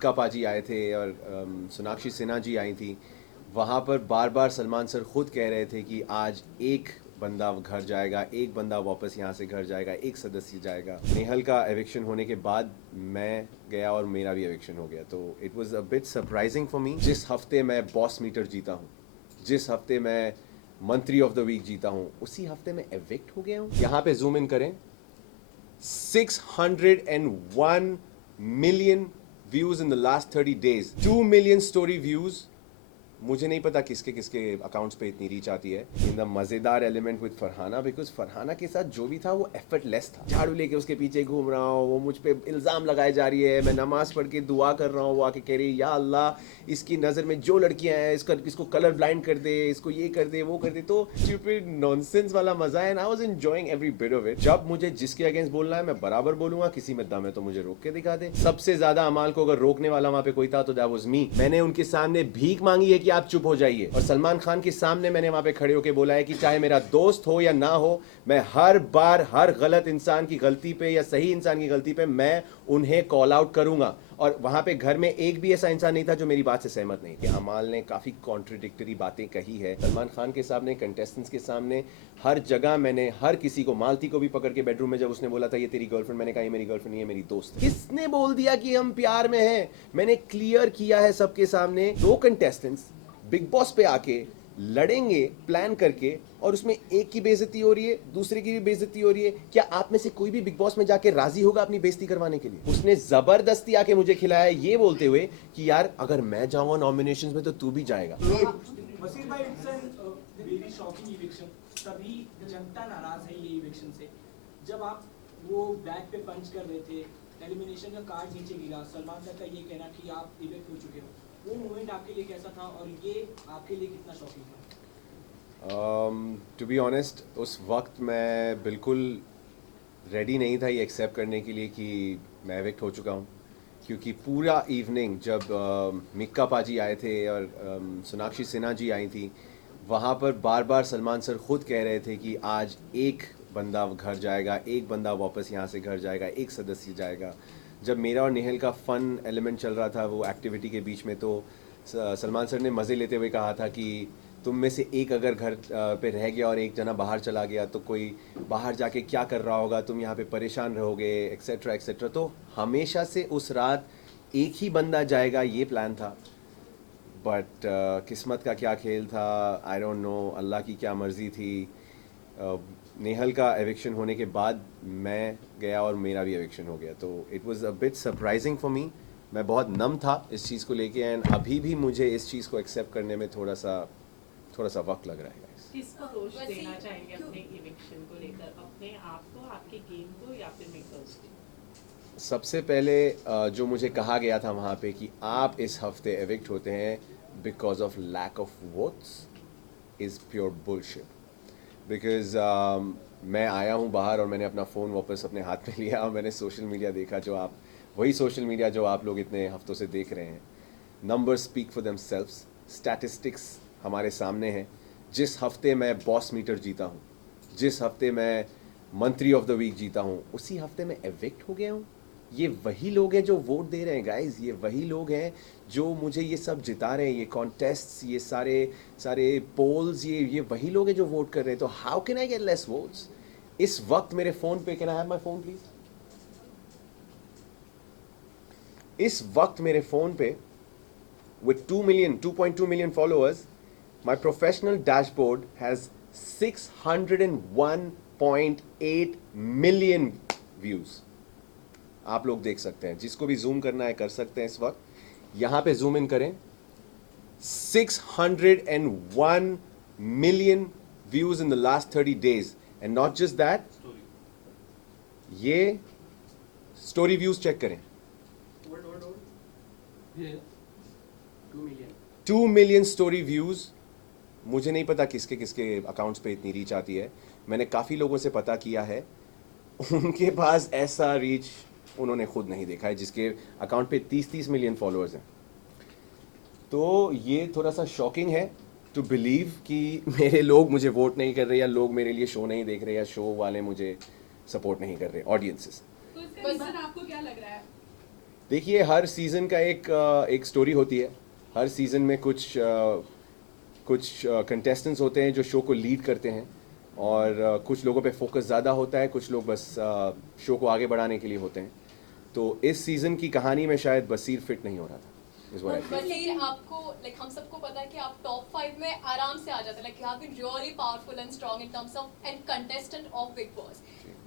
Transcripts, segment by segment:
का पाजी आए थे और सोनाक्षी सिन्हा जी आई थी। वहाँ पर बार बार सलमान सर खुद कह रहे थे कि आज एक बंदा घर जाएगा, एक बंदा वापस यहाँ से घर जाएगा, एक सदस्य जाएगा। नेहल का एविक्शन होने के बाद मैं गया और मेरा भी एविक्शन हो गया, तो it was a bit surprising for me. जिस हफ्ते मैं बॉस मीटर जीता हूँ, जिस हफ्ते मैं मंत्री ऑफ द वीक जीता हूँ, उसी हफ्ते में एविक्ट हो गया हूँ। यहाँ पे जूम इन करें, 601 million views in the last 30 days, 2 million story views। मुझे नहीं पता किसके किसके अकाउंट्स पे इतनी रीच आती है। इन द मज़ेदार element with Farhana, because Farhana के साथ जो भी था वो एफर्टलेस था। झाड़ू लेके उसके पीछे घूम रहा हूँ, वो मुझ पे इल्ज़ाम लगाए जा रही है, मैं नमाज पढ़ के दुआ कर रहा हूँ, वो आके कह रही है या अल्लाह इसकी नज़र में जो लड़कियाँ हैं इसको कलर ब्लाइंड कर दे, इसको ये कर दे, वो कर दे। तो स्टूपिड नॉनसेंस वाला मजा है, and I was enjoying every bit of it. जब मुझे जिसके अगेंस्ट बोलना है मैं बराबर बोलूंगा, किसी में दम है तो मुझे रोक के दिखा दे। सबसे ज्यादा अमाल को अगर रोकने वाला वहां पे कोई था तो दैट वाज मी। मैंने उनके सामने भीख मांगी है कि आप चुप हो जाइए, और सलमान खान के सामने मैंने वहां पे खड़े होकर बोला है कि चाहे मेरा दोस्त हो या ना हो, मैं हर बार हर गलत इंसान की गलती पे या सही इंसान की गलती पे मैं उन्हें कॉल आउट करूंगा। और वहां पे घर में एक भी ऐसा इंसान नहीं था जो मेरी बात से सहमत नहीं था। अमाल ने काफी कॉन्ट्रडिक्टरी बातें कही है सलमान खान के सामने, कंटेस्टेंट्स के सामने, हर जगह। मैंने हर किसी को, मालती को भी पकड़ के बेडरूम में जब उसने बोला था ये तेरी गर्लफ्रेंड, मैंने कहा ये मेरी गर्लफ्रेंड नहीं है, मेरी दोस्त। किसने बोल दिया कि हम प्यार में हैं? मैंने क्लियर किया है सबके सामने। दो कंटेस्टेंट्स बिग बॉस पे आके लड़ेंगे प्लान करके, और उसमें एक की बेइज्जती हो रही है, दूसरे की भी बेइज्जती हो रही है। क्या आप में से कोई भी बिग बॉस में जाके राजी होगा अपनी बेइज्जती करवाने के लिए? उसने जबरदस्ती आके मुझे खिलाया ये बोलते हुए कि यार अगर मैं जाऊंगा नॉमिनेशंस में तो तू भी जाएगा। वसीर भाई, it's an very shocking eviction. सभी जनता नाराज है ये इविक्शन से। जब आप वो बैक पे पंच कर रहे थे, एलिमिनेशन का कार्ड नीचे गिरा, सलमान सर का ये कहना कि आप इविक्ट हो चुके हो, वो मोमेंट आपके लिए कैसा था और ये आपके लिए कितना शॉकिंग था? टू बी ऑनेस्ट, उस वक्त मैं बिल्कुल रेडी नहीं था ये एक्सेप्ट करने के लिए कि मैं एविक्ट हो चुका हूँ, क्योंकि पूरा इवनिंग जब मिक्का पाजी आए थे और सोनाक्षी सिन्हा जी आई थी, वहाँ पर बार बार सलमान सर खुद कह रहे थे कि आज एक बंदा घर जाएगा, एक बंदा वापस यहाँ से घर जाएगा, एक सदस्य जाएगा। जब मेरा और नेहल का फ़न एलिमेंट चल रहा था वो एक्टिविटी के बीच में, तो सलमान सर ने मज़े लेते हुए कहा था कि तुम में से एक अगर घर पे रह गया और एक जना बाहर चला गया तो कोई बाहर जाके क्या कर रहा होगा, तुम यहाँ पे परेशान रहोगे, एक्सेट्रा एक्सेट्रा। तो हमेशा से उस रात एक ही बंदा जाएगा ये प्लान था, बट किस्मत का क्या खेल था, आई डोंट नो, अल्लाह की क्या मर्ज़ी थी। नेहल का एविक्शन होने के बाद मैं गया और मेरा भी एविक्शन हो गया, तो it was a bit surprising for me. मैं बहुत नम था इस चीज़ को लेके, एंड अभी भी मुझे इस चीज़ को एक्सेप्ट करने में थोड़ा सा वक्त लग रहा है। किसको दोष देना चाहेंगे अपने इविक्शन को लेकर? अपने आप को, आपके गेम को, या फिर मेकर्स को? सबसे पहले जो मुझे कहा गया था वहाँ पे कि आप इस हफ्ते एविक्ट होते हैं because of lack of votes, is pure bullshit. Because मैं आया हूँ बाहर और मैंने अपना फ़ोन वापस अपने हाथ में लिया और मैंने सोशल मीडिया देखा, वही सोशल मीडिया जो आप लोग इतने हफ्तों से देख रहे हैं। Numbers speak for themselves, statistics हमारे सामने हैं। जिस हफ्ते मैं बॉस मीटर जीता हूँ, जिस हफ्ते मैं मंत्री ऑफ द वीक जीता हूँ, उसी हफ्ते में एविक्ट हो गया हूँ। ये वही लोग हैं जो वोट दे रहे हैं गाइज, ये वही लोग हैं जो मुझे ये सब जिता रहे हैं, ये कॉन्टेस्ट्स, ये सारे सारे पोल्स, ये वही लोग हैं जो वोट कर रहे हैं। तो how can I get less votes? इस वक्त मेरे फ़ोन पे, can I have my phone please? इस वक्त मेरे फ़ोन पे with 2.2 million followers, my professional dashboard has 601.8 million views। आप लोग देख सकते हैं, जिसको भी जूम करना है कर सकते हैं। इस वक्त यहाँ पे जूम इन करें, 601 million views in the last 30 days, and not just that, ये स्टोरी व्यूज चेक करें, 2 million स्टोरी व्यूज़। मुझे नहीं पता किसके किसके अकाउंट्स पे इतनी रीच आती है। मैंने काफ़ी लोगों से पता किया है, उनके पास ऐसा रीच उन्होंने खुद नहीं देखा है, जिसके अकाउंट पे 30-30 मिलियन फॉलोअर्स हैं। तो ये थोड़ा सा शॉकिंग है टू बिलीव कि मेरे लोग मुझे वोट नहीं कर रहे, या लोग मेरे लिए शो नहीं देख रहे, या शो वाले मुझे सपोर्ट नहीं कर रहे, ऑडियंसेस। तो इसका रीजन आपको क्या लग रहा है? देखिए, हर सीज़न का एक स्टोरी होती है। हर सीज़न में कुछ कंटेस्टेंट्स होते हैं जो शो को लीड करते हैं, और कुछ लोगों पे फोकस ज़्यादा होता है, कुछ लोग बस शो को आगे बढ़ाने के लिए होते हैं। तो इस सीज़न की कहानी में शायद बसीर फिट नहीं हो रहा था, इस what I feel. बसीर, आपको लाइक हम सबको पता है कि आप टॉप 5 में आराम से आ जाते हैं, like you have been really powerful and strong in terms of and contestant of Bigg Boss.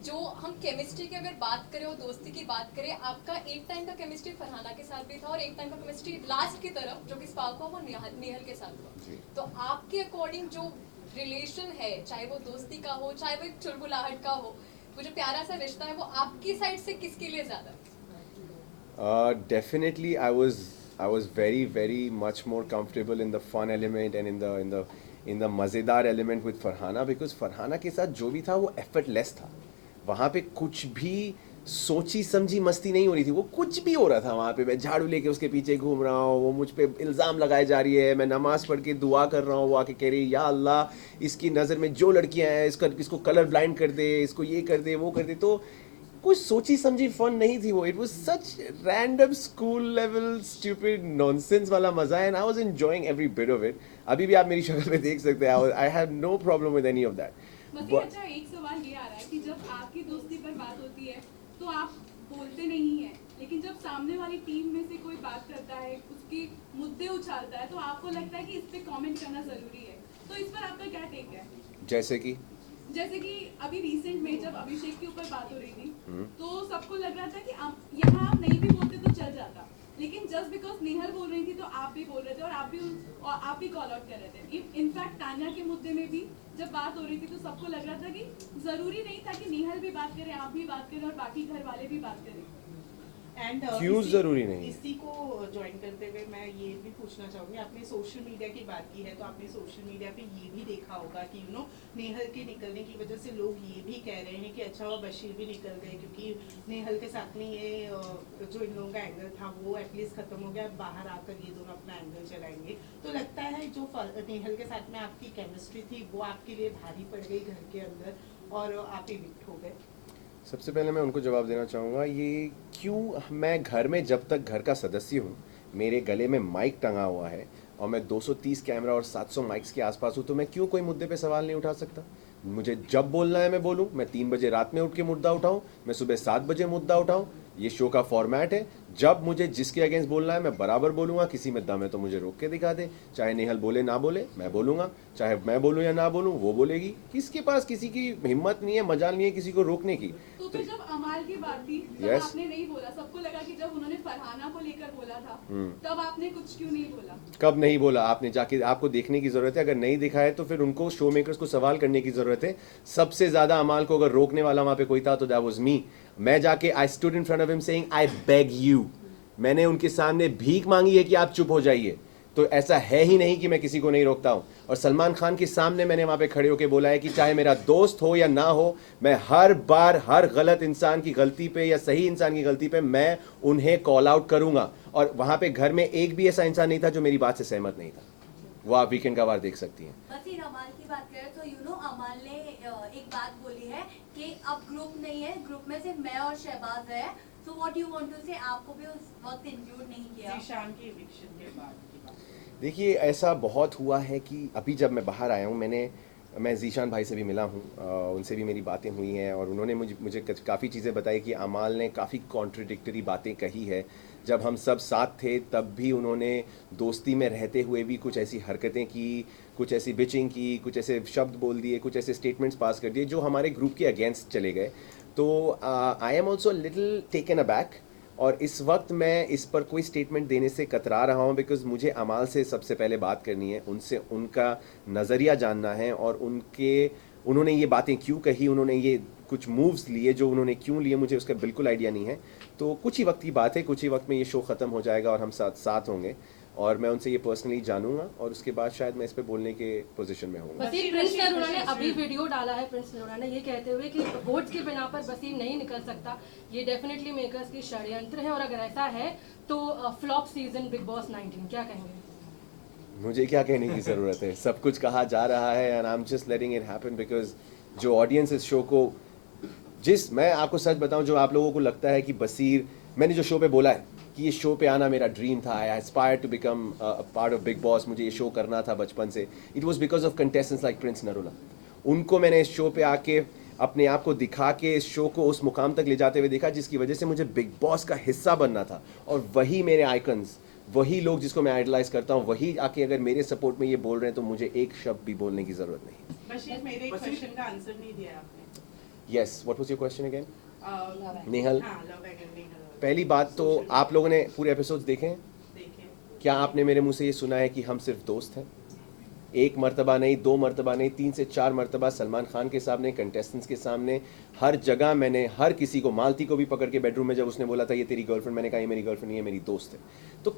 जो हम केमिस्ट्री की अगर बात करें और दोस्ती की बात करें, आपका एक टाइम का केमिस्ट्री फरहाना के साथ भी था और एक टाइम का केमिस्ट्री लास्ट की तरफ जो कि स्पार्क हुआ वो नेहल के साथ जी। हुआ। तो आपके अकॉर्डिंग जो रिलेशन है, चाहे वो दोस्ती का हो, चाहे वो एक चुलबुलाहट का हो, वो जो प्यारा सा रिश्ता है, वो आपकी साइड से किसके लिए ज्यादा? Definitely, I was very much more comfortable in the fun element and in the मज़ेदार element with Farhana, because Farhana के साथ जो भी था वो effortless था। वहाँ पे कुछ भी सोची समझी मस्ती नहीं हो रही थी, वो कुछ भी हो रहा था वहाँ पे। मैं झाड़ू लेके उसके पीछे घूम रहा हूँ, वो मुझ पे इल्ज़ाम लगाए जा रही है, मैं नमाज़ पढ़ के दुआ कर रहा हूँ, वो आके कह रही है या अल्लाह इसकी नज़र में जो लड़कियाँ हैं इसको कलर ब्लाइंड कर दे, इसको ये कर दे, वो कर दे। तो कुछ सोची समझी फन नहीं थी वो। It was such random school level stupid nonsense वाला मजा है, and I was enjoying every bit of it. अभी भी आप मेरी शक्ल पे देख सकते हैं, I have no problem with any of that. बस अच्छा, एक सवाल ये आ रहा है कि जब आपकी दोस्ती पर बात होती है तो आप बोलते नहीं है, लेकिन जब सामने वाली टीम में से कोई बात करता है, उसके मुद्दे उछालता है, तो आपको लगता है कि इस पे कमेंट करना जरूरी है। तो इस पर आपका क्या टेक है? जैसे कि अभी रिसेंट में जब अभिषेक के ऊपर बात हो रही थी, तो सबको लग रहा था कि यहाँ आप नहीं भी बोलते तो चल जाता, लेकिन जस्ट बिकॉज नेहल बोल रही थी तो आप भी बोल रहे थे और आप भी कॉल आउट कर रहे थे। इनफैक्ट तान्या के मुद्दे में भी जब बात हो रही थी तो सबको लग रहा था कि जरूरी नहीं था कि नेहल भी बात करे, आप भी बात करें और बाकी घर वाले भी बात करें। एंड क्यों जरूरी नहीं? इसी को ज्वाइन करते हुए मैं ये भी पूछना चाहूँगी, आपने सोशल मीडिया की बात की है तो आपने सोशल मीडिया पे ये भी देखा होगा कि यू नो नेहल के निकलने की वजह से लोग ये भी कह रहे हैं कि अच्छा हुआ बशीर भी निकल गए, क्योंकि नेहल के साथ में ये जो इन लोगों का एंगल था वो एटलीस्ट खत्म हो गया, बाहर आकर ये दोनों अपना एंगल चलाएंगे। तो लगता है जो नेहल के साथ में आपकी केमिस्ट्री थी वो आपके लिए भारी पड़ गई घर के अंदर और आप इविक्ट हो गए। सबसे पहले मैं उनको जवाब देना चाहूँगा, ये क्यों मैं घर में जब तक घर का सदस्य हूँ, मेरे गले में माइक टंगा हुआ है और मैं 230 कैमरा और 700 माइक्स के आसपास हूँ, तो मैं क्यों कोई मुद्दे पे सवाल नहीं उठा सकता? मुझे जब बोलना है मैं बोलूँ, मैं 3 बजे रात में उठ के मुद्दा उठाऊँ, मैं सुबह 7 बजे मुद्दा उठाऊँ। ये शो का फॉर्मेट है, जब मुझे जिसके अगेंस्ट बोलना है मैं बराबर बोलूँगा। किसी में दम है तो मुझे रोक के दिखा दे, चाहे नेहल बोले ना बोले मैं बोलूँगा, चाहे मैं बोलूँ या ना बोलूँ वो बोलेगी। किसके पास किसी की हिम्मत नहीं है, मजाल नहीं है किसी को रोकने की। तो फिर जब अमाल की बात थी तब Yes. आपने नहीं बोला, सबको लगा कि जब उन्होंने फरहाना को लेकर बोला था तब आपने कुछ क्यों नहीं बोला? कब नहीं बोला? आपने जाके, आपको देखने की ज़रूरत है। अगर नहीं दिखा है तो फिर उनको, शो मेकर्स को सवाल करने की ज़रूरत है। सबसे ज़्यादा अमाल को अगर रोकने वाला वहाँ पे कोई था तो दैट वाज मी। मैं जाके I stood in front of him saying I beg you, मैंने उनके सामने भीख मांगी है कि आप चुप हो जाइए। तो ऐसा है ही नहीं कि मैं किसी को नहीं रोकता हूँ। और सलमान खान के सामने मैंने वहाँ पे खड़े होकर बोला है कि चाहे मेरा दोस्त हो या ना हो, मैं हर बार हर गलत इंसान की गलती पे या सही इंसान की गलती पे मैं उन्हें कॉल आउट करूँगा। और वहाँ पे घर में एक भी ऐसा इंसान नहीं था जो मेरी बात से सहमत नहीं था। वो आप वीकेंड का वार देख सकती हैं। बसीर, अमाल की बात करें तो यू नो अमाल ने एक बात बोली है कि अब ग्रुप नहीं है, ग्रुप में सिर्फ मैं और शहबाज है। So what you want to say, आपको भी उस वक्त इंक्लूड नहीं किया? ज़ीशान की इविक्शन के बाद की बात। देखिए, ऐसा बहुत हुआ है कि अभी जब मैं बाहर आया हूँ, मैं ज़ीशान भाई से भी मिला हूँ, उनसे भी मेरी बातें हुई हैं और उन्होंने मुझे काफ़ी चीज़ें बताई कि अमाल ने काफ़ी कॉन्ट्रडिक्टरी बातें कही है। जब हम सब साथ थे तब भी उन्होंने दोस्ती में रहते हुए भी कुछ ऐसी हरकतें की, कुछ ऐसी बिचिंग की, कुछ ऐसे शब्द बोल दिए, कुछ ऐसे स्टेटमेंट्स पास कर दिए जो हमारे ग्रुप के अगेंस्ट चले गए। तो I am also little taken aback, और इस वक्त मैं इस पर कोई स्टेटमेंट देने से कतरा रहा हूँ, बिकॉज़ मुझे अमाल से सबसे पहले बात करनी है, उनसे उनका नज़रिया जानना है और उन्होंने ये बातें क्यों कही, उन्होंने ये कुछ मूव्स लिए जो उन्होंने क्यों लिए, मुझे उसका बिल्कुल आइडिया नहीं है। तो कुछ ही वक्त की बात है, कुछ ही वक्त में ये शो ख़त्म हो जाएगा और हम साथ होंगे और मैं उनसे ये पर्सनली जानूंगा और उसके बाद शायद मैं इस पे बोलने के पोजीशन में होऊंगा। बसीर, प्रिंस नरूला ने अभी वीडियो डाला है, प्रिंस नरूला ने ये कहते हुए कि वोट्स के बिना पर बसीर नहीं निकल सकता, ये डेफिनेटली मेकर्स की षड्यंत्र है और अगर ऐसा है तो फ्लॉप सीजन बिग बॉस 19, क्या कहेंगे? मुझे क्या कहने की ज़रूरत है, सब कुछ कहा जा रहा है and I am just letting it happen because जो ऑडियंस इस शो को, मैं आपको सच बताऊं, जो आप लोगों को लगता है कि बसीर, मैंने जो शो पे बोला है कि ये शो पे आना मेरा ड्रीम था, I aspire to become part of Bigg Boss, मुझे ये शो करना था बचपन से, it was because of contestants like Prince Narula. उनको मैंने इस शो पे आके अपने आप को दिखा के इस शो को उस मुकाम तक ले जाते हुए देखा जिसकी वजह से मुझे बिग बॉस का हिस्सा बनना था। और वही मेरे आइकन्स, वही लोग जिसको मैं आइडलाइज करता हूँ, वही आके अगर मेरे सपोर्ट में ये बोल रहे हैं तो मुझे एक शब्द भी बोलने की जरूरत नहीं। बशीर, मेरे एक क्वेश्चन का आंसर नहीं दिया आपने। Yes, what was your question again? Nehal. Nehal, हाँ, लव एंड नेहल। पहली बात तो आप लोगों ने पूरे एपिसोड्स देखे हैं? देखिए, क्या आपने मेरे मुंह से ये सुना है कि हम सिर्फ दोस्त हैं? एक मर्तबा नहीं, दो मर्तबा नहीं, 3 से 4 मर्तबा सलमान खान के सामने, कंटेस्टेंट्स के सामने, हर जगह मैंने हर किसी को, मालती को भी पकड़ के बेडरूम में जब उसने बोला था ये तेरी गर्लफ्रेंड, मैंने कहा ये मेरी गर्लफ्रेंड नहीं है, मेरी दोस्त है। तो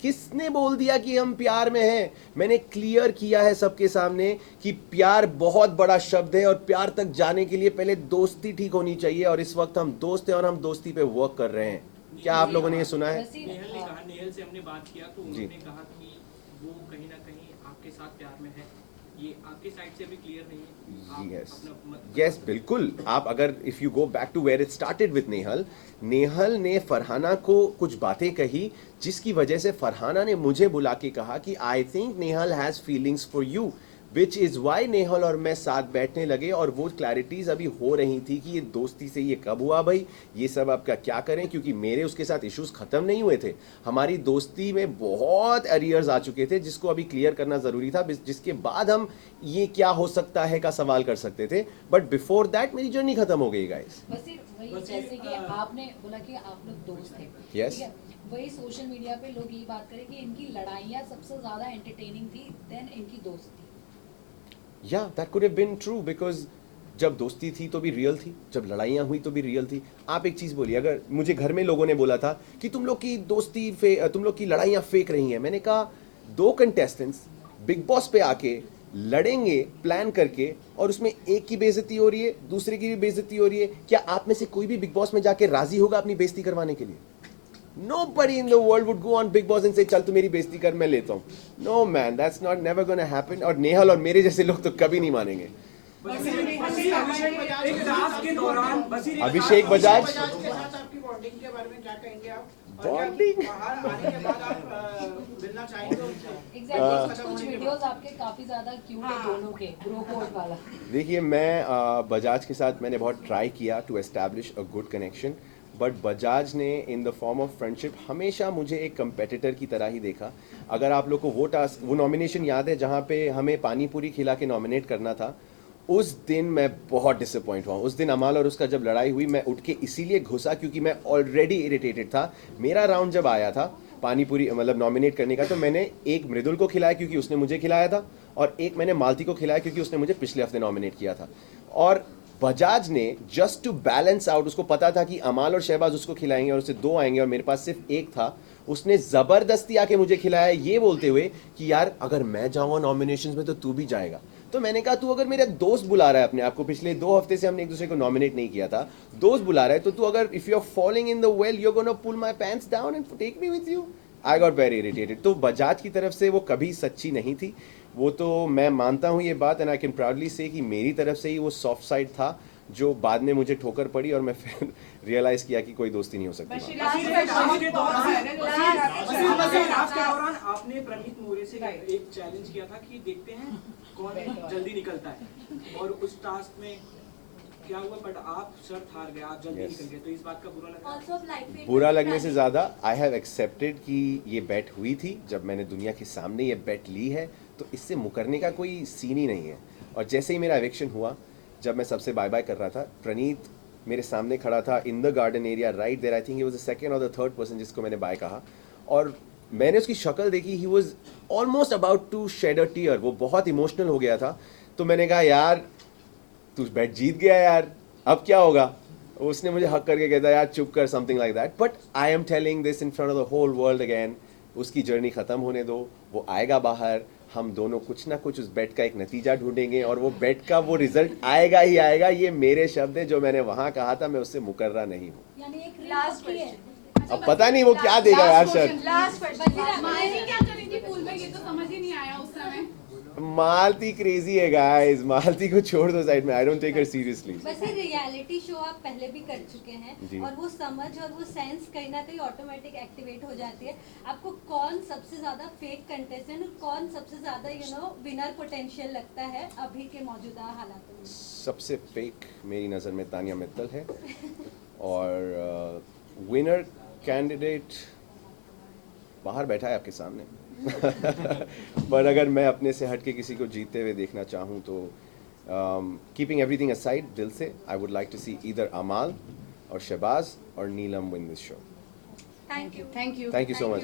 किसने बोल दिया कि हम प्यार में हैं? मैंने क्लियर किया है सबके सामने कि प्यार बहुत बड़ा शब्द है और प्यार तक जाने के लिए पहले दोस्ती ठीक होनी चाहिए, और इस वक्त हम दोस्त हैं और हम दोस्ती पे वर्क कर रहे हैं। क्या आप लोगों ने ये सुना है? नेहल ने कहा, नेहल से हमने बात किया तो जी। उन्होंने कहा कि वो कहीं ना कहीं आपके साथ प्यार में है, ये आपके साइड से भी क्लियर नहीं है। आप Yes. अपना मत- यस, बिल्कुल। आप अगर if you go back to where it started with Nehal, Nehal ने फरहाना को कुछ बातें कही जिसकी वजह से फरहाना ने मुझे बुला के कहा कि I think Nehal has feelings for you, which is why Nehal और मैं साथ बैठने लगे और वो क्लैरिटीज अभी हो रही थी कि ये दोस्ती से ये कब हुआ भाई, ये सब आपका क्या करें, क्योंकि मेरे उसके साथ इश्यूज खत्म नहीं हुए थे। हमारी दोस्ती में बहुत एरियर्स आ चुके थे जिसको अभी क्लियर करना ज़रूरी था, जिसके बाद हम ये क्या हो सकता है का सवाल कर सकते थे, बट बिफोर दैट मेरी जर्नी खत्म हो गई गाइस। वही वसीर, जैसे कि आपने बोला कि आप लोग दोस्त थे, Yes. ठीक है? वही सोशल मीडिया पे लोग ये बात करें कि इनकी लड़ाइयाँ सबसे ज्यादा एंटरटेनिंग थी देन इनकी दोस्ती। या that could have been true, because जब दोस्ती थी तो भी रियल थी, जब लड़ाइयाँ हुई तो भी रियल थी। आप एक चीज़ बोलिए, अगर मुझे घर में लोगों ने बोला था कि तुम लोग की दोस्ती तुम लोग की लड़ाइयाँ फेक रही हैं, मैंने कहा 2 कंटेस्टेंट्स बिग बॉस पे आके लड़ेंगे प्लान करके और उसमें एक की बेइज्जती हो रही है, दूसरे की भी बेइज्जती हो रही है, क्या आप में से कोई भी बिग बॉस में जाके राजी होगा अपनी बेइज्जती करवाने के लिए? Nobody in the world would go on Big Boss and say चल तू मेरी बेइज्जती कर, मैं लेता हूँ। No man, that's not never gonna happen। और नेहल और मेरे जैसे लोग तो कभी नहीं मानेंगे। बशीर, एक टास्क के दौरान बशीर, एक अभिषेक टास्क- बजाज, के साथ आपकी बॉन्डिंग के बारे में क्या कहेंगे आप? और Bonding? क्या बाहर आने के बाद आप मिलना चाहेंगे उनसे? एग्जैक्टली, कुछ वीडियोस आपके काफी ज्यादा क्यूट है दोनों के, ब्रो कोड वाला। देखिए मैं बजाज के साथ मैंने बहुत ट्राई किया to establish a good connection, but Bajaj ने in the form of friendship हमेशा मुझे एक कंपेटिटर की तरह ही देखा। अगर आप लोग को वो नॉमिनेशन याद है जहाँ पे हमें पानी पूरी खिला के नॉमिनेट करना था, उस दिन मैं बहुत डिसअपॉइंट हुआ। उस दिन अमाल और उसका जब लड़ाई हुई, मैं उठ के इसीलिए घुसा क्योंकि मैं ऑलरेडी इरिटेटेड था। मेरा राउंड जब आया था पानी पूरी मतलब नॉमिनेट करने का, तो मैंने एक मृदुल को खिलाया क्योंकि उसने मुझे खिलाया था, और एक मैंने मालती को खिलाया क्योंकि उसने मुझे पिछले हफ्ते नॉमिनेट किया था। और बजाज ने जस्ट टू बैलेंस आउट, उसको पता था कि अमाल और शहबाज उसको खिलाएंगे और उससे 2 आएंगे और मेरे पास सिर्फ एक था, उसने ज़बरदस्ती आके मुझे खिलाया ये बोलते हुए कि यार अगर मैं जाऊँगा नॉमिनेशंस में तो तू भी जाएगा। तो मैंने कहा तू अगर मेरा दोस्त बुला रहा है अपने आप को, पिछले 2 हफ्ते से हमने एक दूसरे को नॉमिनेट नहीं किया था, दोस्त बुला रहा है, तो तू अगर if you are following in the well you are gonna pull my pants down and take me with you. I got very irritated. तो बजाज की तरफ से वो कभी सच्ची नहीं थी, वो तो मैं मानता हूँ ये बात, एंड आई कैन प्राउडली से कि मेरी तरफ से ही वो सॉफ्ट साइड था जो बाद में मुझे ठोकर पड़ी और मैं फिर रियलाइज किया कि कोई दोस्ती नहीं हो सकती। बशीर, बशीर, आपने टास्क के दौरान- बशीर, टास्क के दौरान आपने प्रणीत मोरे से एक चैलेंज किया था कि देखते हैं कौन जल्दी निकलता है, और उस टास्क में क्या हुआ, बट आप शर्त हार गए, आप जल्दी Yes. निकल गए, तो इस बात का बुरा लगा? Also of life में बुरा लगने से ज़्यादा आई हैव एक्सेप्टेड कि ये बेट हुई थी। जब मैंने दुनिया के सामने ये बेट ली है तो इससे मुकरने का कोई सीन ही नहीं है। और जैसे ही मेरा इविक्शन हुआ, जब मैं सबसे बाय बाय कर रहा था, प्रणीत मेरे सामने खड़ा था in the garden area right there. I think he was the second और द थर्ड पर्सन जिसको मैंने बाय कहा, और मैंने उसकी शक्ल देखी, he was almost about to shed a tear, वो बहुत इमोशनल हो गया था। तो मैंने कहा यार तू बैट जीत गया यार, अब क्या होगा? उसने मुझे हक करके कहता यार चुप कर, something like that. But I am telling this in front of the whole world again, उसकी जर्नी खत्म होने दो, वो आएगा बाहर, हम दोनों कुछ ना कुछ उस बेट का एक नतीजा ढूंढेंगे और वो बेट का वो रिजल्ट आएगा ही आएगा। ये मेरे शब्द है, जो मैंने वहां कहा था, मैं उससे मुकर्रा नहीं हूँ। यानी एक Last रील है। अब पता नहीं वो क्या देगा यार सर। लास्ट क्वेश्चन मायरी क्या करेंगी पूल में, ये तो समझ ही नहीं आया उस समय। मालती क्रेजी है गाइस, मालती को छोड़ दो साइड में, I don't take her seriously. वैसे रियलिटी शो आप पहले भी कर चुके जी। हैं और वो समझ और वो सेंस कहीं ना कहीं ऑटोमेटिक एक्टिवेट हो जाती है। आपको कौन सबसे ज्यादा फेक कंटेस्टेंट और कौन सबसे ज्यादा विनर पोटेंशियल लगता है अभी के मौजूदा हालातों में? सबसे फेक मेरी नज़र में तानिया मित्तल है और विनर कैंडिडेट बाहर बैठा है आपके सामने। पर अगर मैं अपने से हट के किसी को जीतते हुए देखना चाहूँ तो कीपिंग एवरीथिंग असाइड, दिल से I would like to see either Amaal और शहबाज और Neelam win this show. Thank you. Thank you so much.